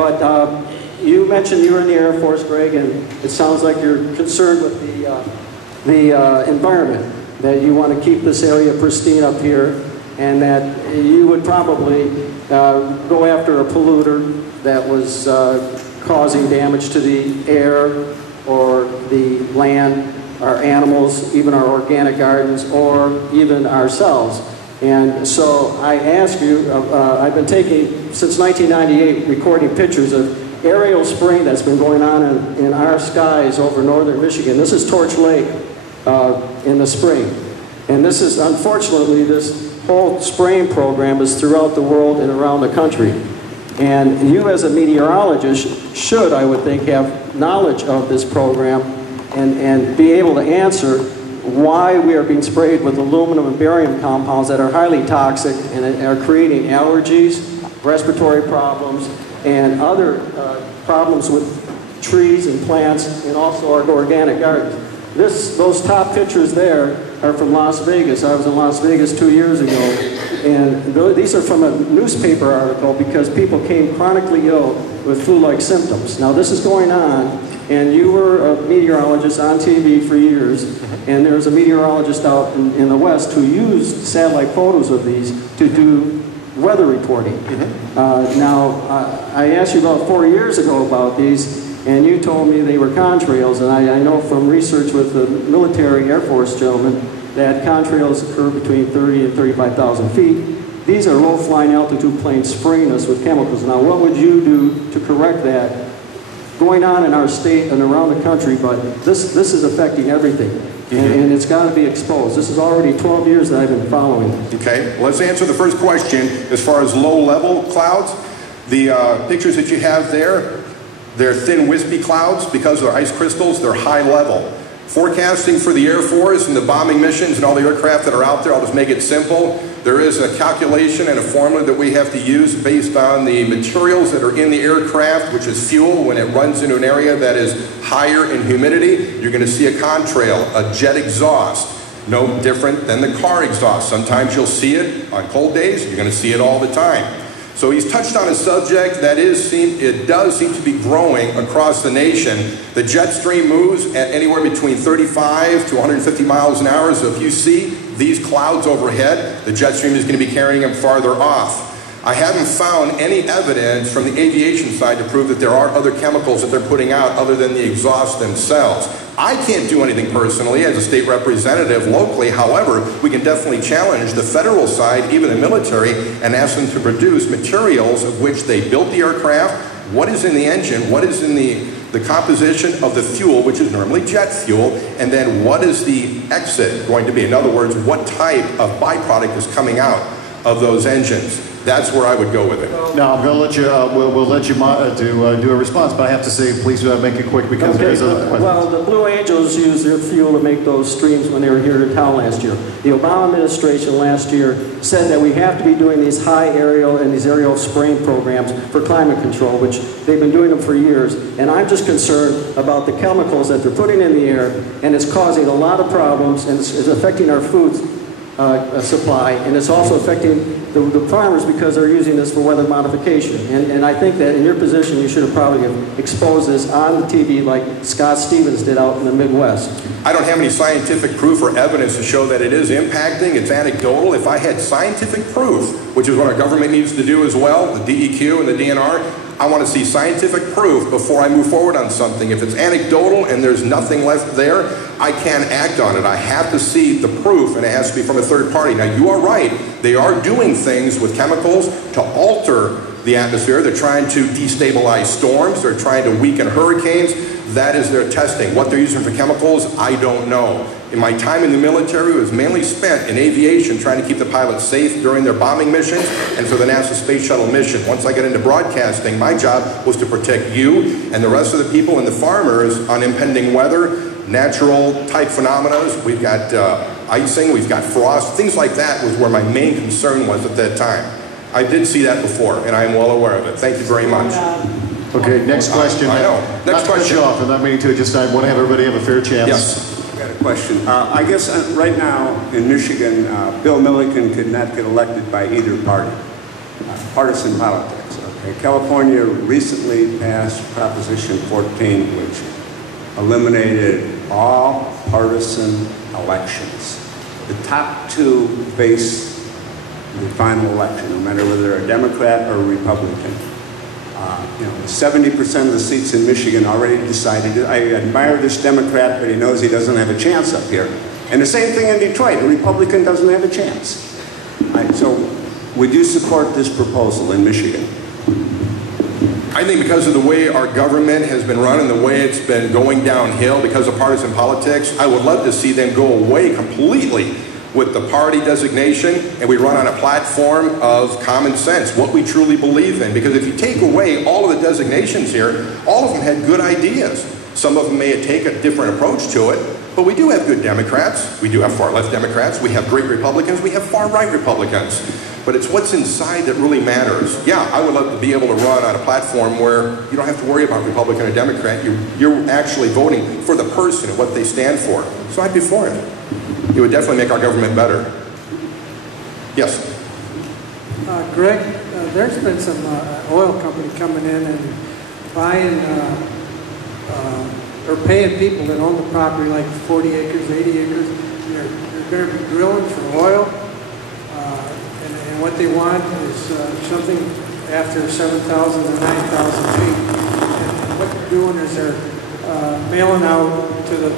But you mentioned you were in the Air Force, Greg, and it sounds like you're concerned with the environment, that you want to keep this area pristine up here, and that you would probably go after a polluter that was causing damage to the air or the land, our animals, even our organic gardens, or even ourselves. And so I ask you, I've been taking, since 1998, recording pictures of aerial spraying that's been going on in our skies over northern Michigan. This is Torch Lake in the spring. And this is, unfortunately, this whole spraying program is throughout the world and around the country. And you as a meteorologist should, I would think, have knowledge of this program and be able to answer why we are being sprayed with aluminum and barium compounds that are highly toxic and are creating allergies, respiratory problems, and other problems with trees and plants, and also our organic gardens. Those top pictures there are from Las Vegas. I was in Las Vegas 2 years ago, and these are from a newspaper article because people came chronically ill with flu-like symptoms. Now this is going on, and you were a meteorologist on TV for years, and there's a meteorologist out in the West who used satellite photos of these to do weather reporting. Now, I asked you about 4 years ago about these, and you told me they were contrails, and I know from research with the military Air Force gentlemen that contrails occur between 30 and 35,000 feet. These are low-flying altitude planes spraying us with chemicals. Now, what would you do to correct that going on in our state and around the country? But this is affecting everything, and it's got to be exposed. This is already 12 years that I've been following. Okay, let's answer the first question. As far as low-level clouds, the pictures that you have there, they're thin, wispy clouds. Because they're ice crystals, they're high level. Forecasting for the Air Force and the bombing missions and all the aircraft that are out there, I'll just make it simple. There is a calculation and a formula that we have to use based on the materials that are in the aircraft, which is fuel. When it runs into an area that is higher in humidity, you're going to see a contrail, a jet exhaust. No different than the car exhaust. Sometimes you'll see it on cold days. You're going to see it all the time. So he's touched on a subject that it does seem to be growing across the nation. The jet stream moves at anywhere between 35 to 150 miles an hour. So if you see these clouds overhead, the jet stream is going to be carrying them farther off. I haven't found any evidence from the aviation side to prove that there are other chemicals that they're putting out other than the exhaust themselves. I can't do anything personally as a state representative locally. However, we can definitely challenge the federal side, even the military, and ask them to produce materials of which they built the aircraft, what is in the engine, what is in the composition of the fuel, which is normally jet fuel, and then what is the exit going to be? In other words, what type of byproduct is coming out of those engines? That's where I would go with it. Now, I'm going to let you, we'll let you do a response, but I have to say, please make it quick because there's other questions. Well, the Blue Angels used their fuel to make those streams when they were here in town last year. The Obama administration last year said that we have to be doing these high aerial and these aerial spraying programs for climate control, which they've been doing them for years. And I'm just concerned about the chemicals that they're putting in the air, and it's causing a lot of problems, and it's affecting our food supply, and it's also affecting the farmers because they're using this for weather modification. And I think that in your position, you should have probably exposed this on the TV like Scott Stevens did out in the Midwest. I don't have any scientific proof or evidence to show that it is impacting. It's anecdotal. If I had scientific proof, which is what our government needs to do as well, the DEQ and the DNR, I want to see scientific proof before I move forward on something. If it's anecdotal and there's nothing left there, I can't act on it. I have to see the proof, and it has to be from a third party. Now, you are right. They are doing things with chemicals to alter the atmosphere. They're trying to destabilize storms. They're trying to weaken hurricanes. That is their testing. What they're using for chemicals, I don't know. In my time in the military, it was mainly spent in aviation trying to keep the pilots safe during their bombing missions and for the NASA Space Shuttle mission. Once I got into broadcasting, my job was to protect you and the rest of the people and the farmers on impending weather, natural type phenomena. We've got icing, we've got frost, things like that was where my main concern was at that time. I did see that before, and I am well aware of it. Thank you very much. Okay, next question. I know. Next question. Not to cut you off, I'm not meaning to, just I want to have everybody have a fair chance. Yes. I got a question. I guess right now in Michigan, Bill Milliken could not get elected by either party. Partisan politics. California recently passed Proposition 14, which eliminated all partisan elections. The top two face the final election, no matter whether they're a Democrat or a Republican. 70% of the seats in Michigan already decided. I admire this Democrat, but he knows he doesn't have a chance up here. And the same thing in Detroit. A Republican doesn't have a chance. So would you support this proposal in Michigan? I think because of the way our government has been run and the way it's been going downhill because of partisan politics, I would love to see them go away completely with the party designation, and we run on a platform of common sense, what we truly believe in. Because if you take away all of the designations here, all of them had good ideas. Some of them may take a different approach to it, but we do have good Democrats. We do have far-left Democrats. We have great Republicans. We have far-right Republicans. But it's what's inside that really matters. Yeah, I would love to be able to run on a platform where you don't have to worry about Republican or Democrat. You're actually voting for the person and what they stand for. So I'd be for it. It would definitely make our government better. Yes? Greg, there's been some oil company coming in and buying or paying people that own the property like 40 acres, 80 acres. And they're going to be drilling for oil. And what they want is something after 7,000 to 9,000 feet. And what they're doing is they're mailing out to the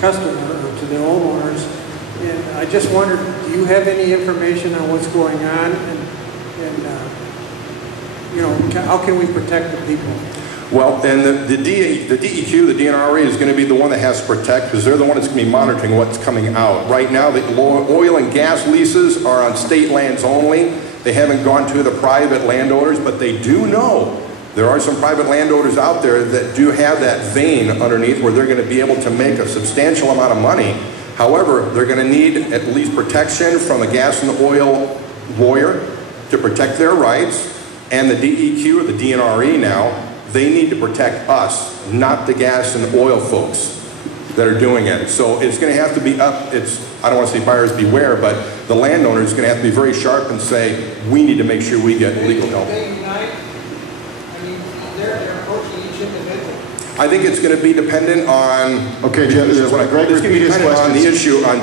customer or to the homeowners. And I just wondered, do you have any information on what's going on? And how can we protect the people? Well, and the DEQ, the DNRE, is going to be the one that has to protect, because they're the one that's going to be monitoring what's coming out. Right now, the oil and gas leases are on state lands only. They haven't gone to the private landowners, but they do know there are some private landowners out there that do have that vein underneath where they're going to be able to make a substantial amount of money. However, they're going to need at least protection from a gas and oil lawyer to protect their rights, and the DEQ or the DNRE now, they need to protect us, not the gas and oil folks that are doing it. So it's going to have to be up, I don't want to say buyers beware, but the landowner is going to have to be very sharp and say, we need to make sure we get legal help. I think it's going to be dependent on, okay, Jeff, it's going to be dependent on the issue on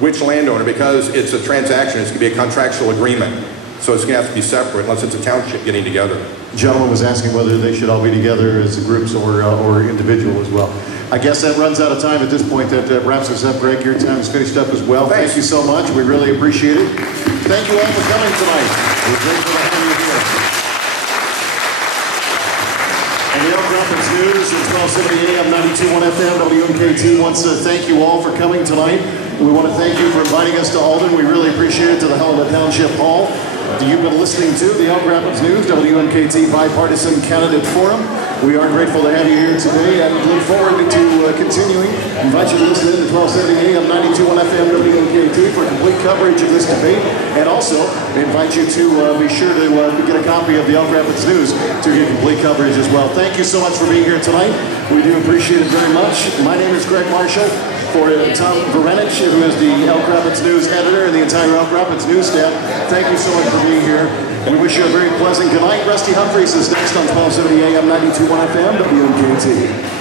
which landowner, because it's a transaction, it's going to be a contractual agreement. So it's going to have to be separate unless it's a township getting together. The gentleman was asking whether they should all be together as groups or individual as well. I guess that runs out of time at this point. That wraps us up. Greg, your time is finished up as well. Thanks. Thank you so much. We really appreciate it. Thank you all for coming tonight. We're grateful to have you here. And the Elk Rapids News at 1270 AM, 92.1 FM, WMKT wants to thank you all for coming tonight. We want to thank you for inviting us to Alden. We really appreciate it, to the Helena Township Hall. You've been listening to the Elk Rapids News, WMKT Bipartisan Candidate Forum. We are grateful to have you here today and look forward to continuing. I invite you to listen in to 1270 AM, 92.1 FM, WMKT for complete coverage of this debate. And also, we invite you to be sure to get a copy of the Elk Rapids News to get complete coverage as well. Thank you so much for being here tonight. We do appreciate it very much. My name is Greg Marshall. For Tom Varenich, who is the Elk Rapids News editor, and the entire Elk Rapids News staff, thank you so much for being here. We wish you a very pleasant good night. Rusty Humphreys is next on 1270 AM, 92.1 FM, WMKT.